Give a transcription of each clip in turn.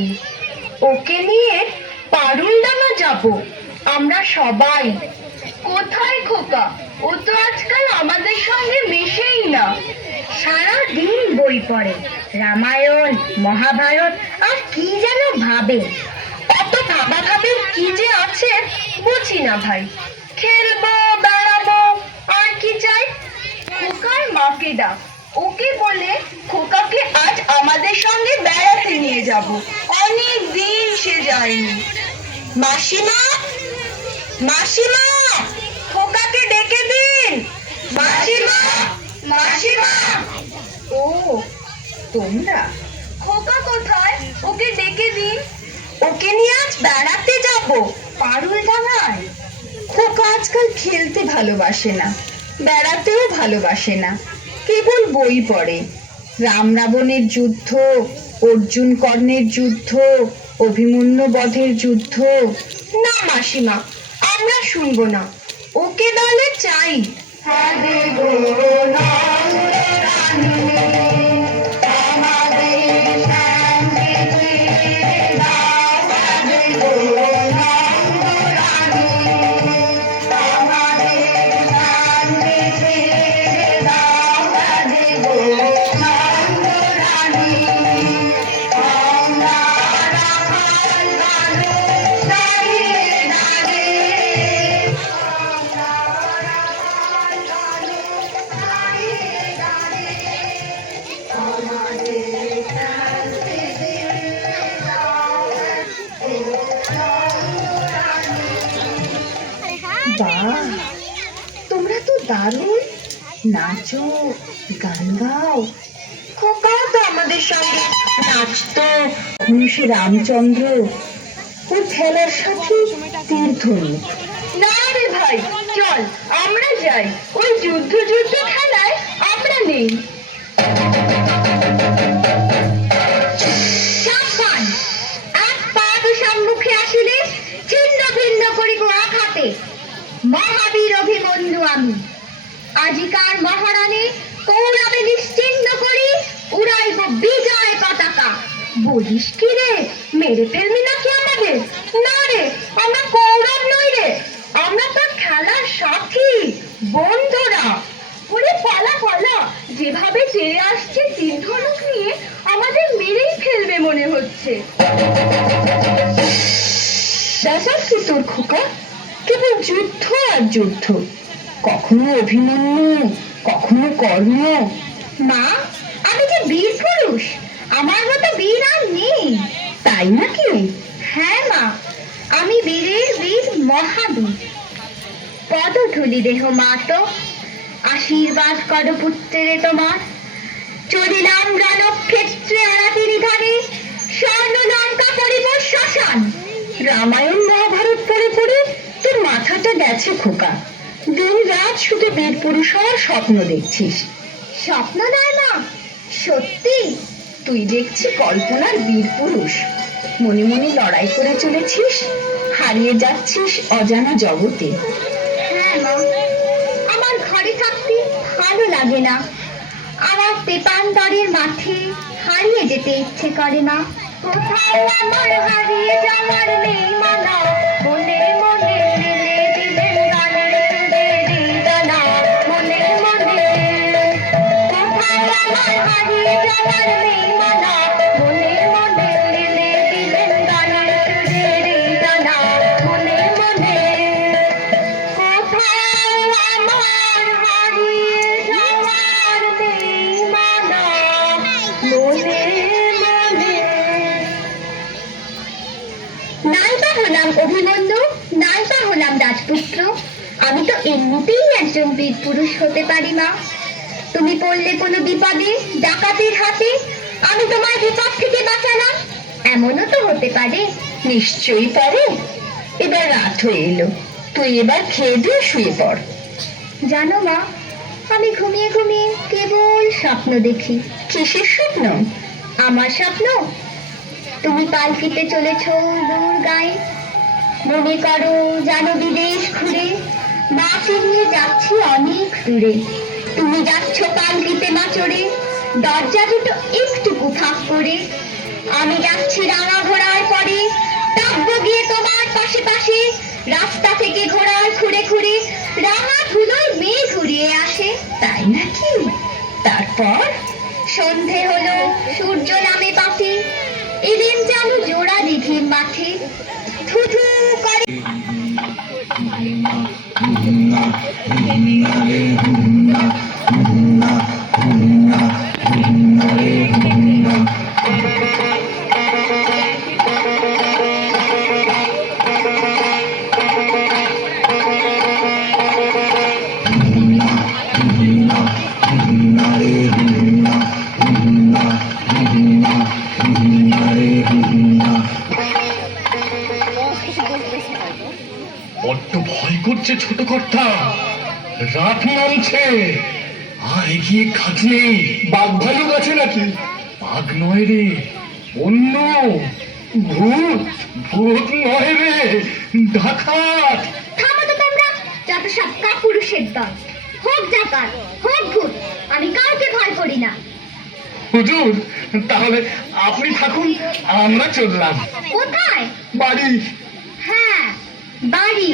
জানি। ওকে নিয়ে পারুলডাঙ্গা যাব আমরা সবাই। কোথায় খোকা? ও তো আজকাল আমাদের সঙ্গে মেশেই না। সারা দিন বই পড়ে, রামায়ণ মহাভারত আর কি যেন ভাবে। অত ভাবাভাবির কি যে আছে বুঝি না ভাই। খেলবো, বেড়াবো, আর কি চাই? খোকার মাকে ডাক, ওকে বলে খোকাকে আজ আমাদের সঙ্গে বেড়াতে নিয়ে যাব। অনেক দিন সে যায়নি। মাসিমা, মাসিমা, খোকাকে ডেকে দিন। মাসিমা, মাসিমা। ও তোমরা? খোকা কোথায়? ওকে ডেকে দিন। ওকে নিয়ে আজ বেড়াতে যাব পারুলডাঙ্গায়। খোকা আজকাল খেলতে ভালোবাসে না, বেড়াতেও ভালোবাসে না, কেবল বই পড়ে। রাম রাবণের যুদ্ধ, অর্জুন কর্ণের যুদ্ধ, অভিমন্যু বধের যুদ্ধ। না মাসিমা, আমরা শুনবো না। ওকে দলে চাই। বাহ, তোমরা তো দারুণ নাচো, গান গাও। খোকাও তো আমাদের সঙ্গে নাচতো। সে রামচন্দ্র, ওর খেলার সাথে তীরধনুক। না রে ভাই, চল আমরা যাই। ওই যুদ্ধ যুদ্ধ খেলায় আমরা নেই। সাবধান, এক পা তো সম্মুখে আসিলে ছিন্ন ভিন্ন করিব আঘাতে। মহাবীর অভিমন্যু আমি, আজিকার মহারানী কৌরবে নিশ্চিহ্ন করি উড়াইব বিজয় পতাকা। বলিস কি রে, মেরে ফেলবি নাকি আমাদের? না রে, আমরা কৌরব নই রে, আমরা তো খেলার সাথী, বন্ধুরা। ওরে পালা পালা, যেভাবে চেয়ে আসছে তীরধনুক নিয়ে আমাদের মেরেই ফেলবে মনে হচ্ছে। কি তোর খোকা, কেবল যুদ্ধ আর যুদ্ধ, কখনো অভিমন্যু, কখনো কর্ণ। মা, আমি যে বীর পুরুষ, আমার মতো বীর আর নেই। তাই নাকি? হ্যাঁ মা, আমি বীরের বীর মহাবীর। পদধূলি দেহ মাত, আশীর্বাদ কর পুত্রে তোমার। চলিলাম রণক্ষেত্রে আরাতির ধারে, স্বর্ণ লঙ্কা করিব শ্মশান। রামায়ণ মহাভারত পড়ে পড়ে তোর মাথাটা গেছে খোকা। দিন রাত শুধু বীর পুরুষ হওয়ার স্বপ্ন দেখছিস। স্বপ্ন নয় মা, সত্যি। তুই দেখছি কল্পনার বীর পুরুষ। মনে মনে লড়াই করে চলেছিস, হারিয়ে যাচ্ছিস অজানা জগতে। হ্যাঁ মা, আমার ঘরে থাকতে ভালো লাগে না। আমার পেপান্তরের মাঠে হারিয়ে যেতে ইচ্ছে করে না। কোথাও আমার হারিয়ে যাওয়ার নেই মানা, মনে মনে দিলে দিলেন গানের সুরে দিদানা। মনে মনে কোথাও আমার হারিয়ে যাওয়ার নেই মানা, মনে মনে দিলে দিলেন গানের সুরে দিদানা। মনে মনে কোথাও আমার হারিয়ে যাওয়ার নেই মানা, মনে মনে। নাইবা হলাম অভিমন্যু, নাইবা হলাম রাজপুত্র, আমি তো এমনিতেই একজন বীর পুরুষ হতে পারি মা। তুমি পড়লে কোনো বিপদে, ডাকাতের হাতে, আমি তোমার বিপদ থেকে বাঁচালাম, এমনও তো হতে পারে। নিশ্চয়ই পারে। এবার রাত হয়ে এলো, তুই এবার খেয়ে দিয়ে শুয়ে পড়। জানো মা, আমি ঘুমিয়ে ঘুমিয়ে কেবল স্বপ্ন দেখি। কিসের স্বপ্ন? আমার স্বপ্ন, তুমি পালকিতে চলেছ দূর গায়ে। মনে করো জানো বিদেশ ঘুরে, মাকে নিয়ে যাচ্ছি অনেক দূরে। তুমি যাচ্ছ পালকিতে মা চড়ে, দরজা দুটো একটু ফাঁক করে। আমি যাচ্ছি রাঙা ঘোড়ার পরে, ডাকবো গিয়ে তোমার পাশে পাশে। রাস্তা থেকে ঘোড়ার খুঁড়ে খুঁড়ে রাঙা ধুলোয় মেয়ে ঘুরিয়ে আসে, তাই নাকি? তারপর সন্ধে হলো, সূর্য নামে পাশে, এলেন যেন জোড়া দিঘির মাঠে। থু থু করে বড্ড ভয় করছে ছোট কর্তা, রাত নামছে। আর এগিয়ে কাজ নেই। বাঘ ভালুক আছে নাকি? বাঘ নয় রে, অন্য ভূত। ভূত নয় রে, ডাকাত। থামো তো তোমরা, যত সব কাপুরুষের দল। হোক ডাকাত, হোক ভূত, আমি কাউকে ভয় করি না। হুজুর, তাহলে আপনি থাকুন, আমরা চললাম। কোথায়? বাড়ি। হ্যাঁ, বাড়ি,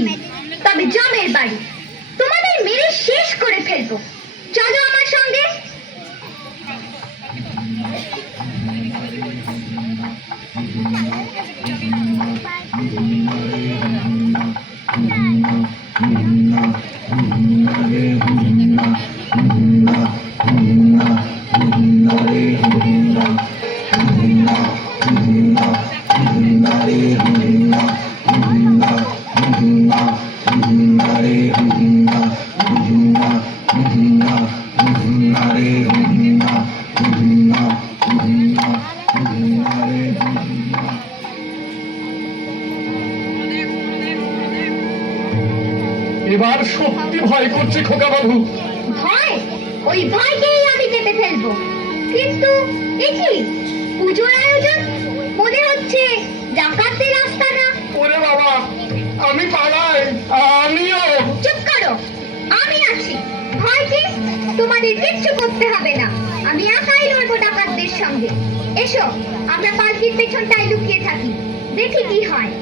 তবে জমের বাড়ি। তোমাদের মেরে শেষ করে ফেলবো। চলো আমার সঙ্গে। এবার সত্যি ভয় করছে খোকা বাবু। ভয়? ওই ভয়কেই আমি কেটে ফেলবো। কিন্তু এ কি পুজোর আয়োজন? মনে হচ্ছে ডাকাতদের রাস্তা না। ওরে বাবা, আমি পালাই। আমিও। চুপ করো, আমি আছি। ভয় কি? তোমাদের কিচ্ছু করতে হবে না। আমি একাই লড়বো ডাকাতদের সঙ্গে। এসো, আমরা পালকির পেছনটায় লুকিয়ে থাকি, দেখি কি হয়।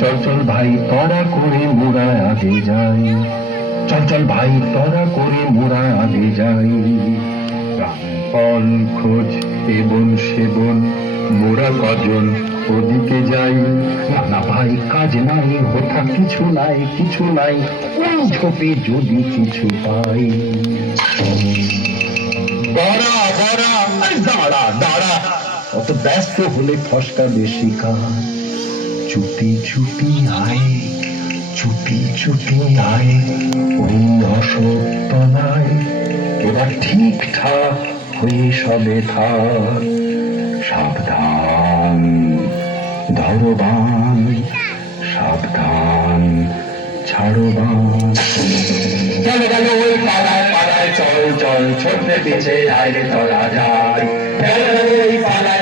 চল চল ভাই তোরা করে মোরা আগে যাই, চল চল ভাই তোরা করে মোরা আগে যাই। ফল খোঁজ এবন সেবন মোরা কজন ওদিকে যাই। না ভাই কাজ নাই, হোথা কিছু নাই, কিছু নাই, ওই ঝোপে যদি কিছু পাই। দাঁড়া দাঁড়া, আরে দাঁড়া দাঁড়া, অত ব্যস্ত হলে ফসকা বেশি কাজ। চুপি চুপি আয়, চুপি চুপি আয়, ওই অসতলায় এবার ঠিকঠাক হয়ে সবে থাক। সাবধান ধরো বান, সাবধান ছাড়ো বান। চলে গেল ওই পাড়ায় পাড়ায়, চল চল ছোট্ট পিছে আয় রে তোরা যাই। গেল ওই পাড়ায়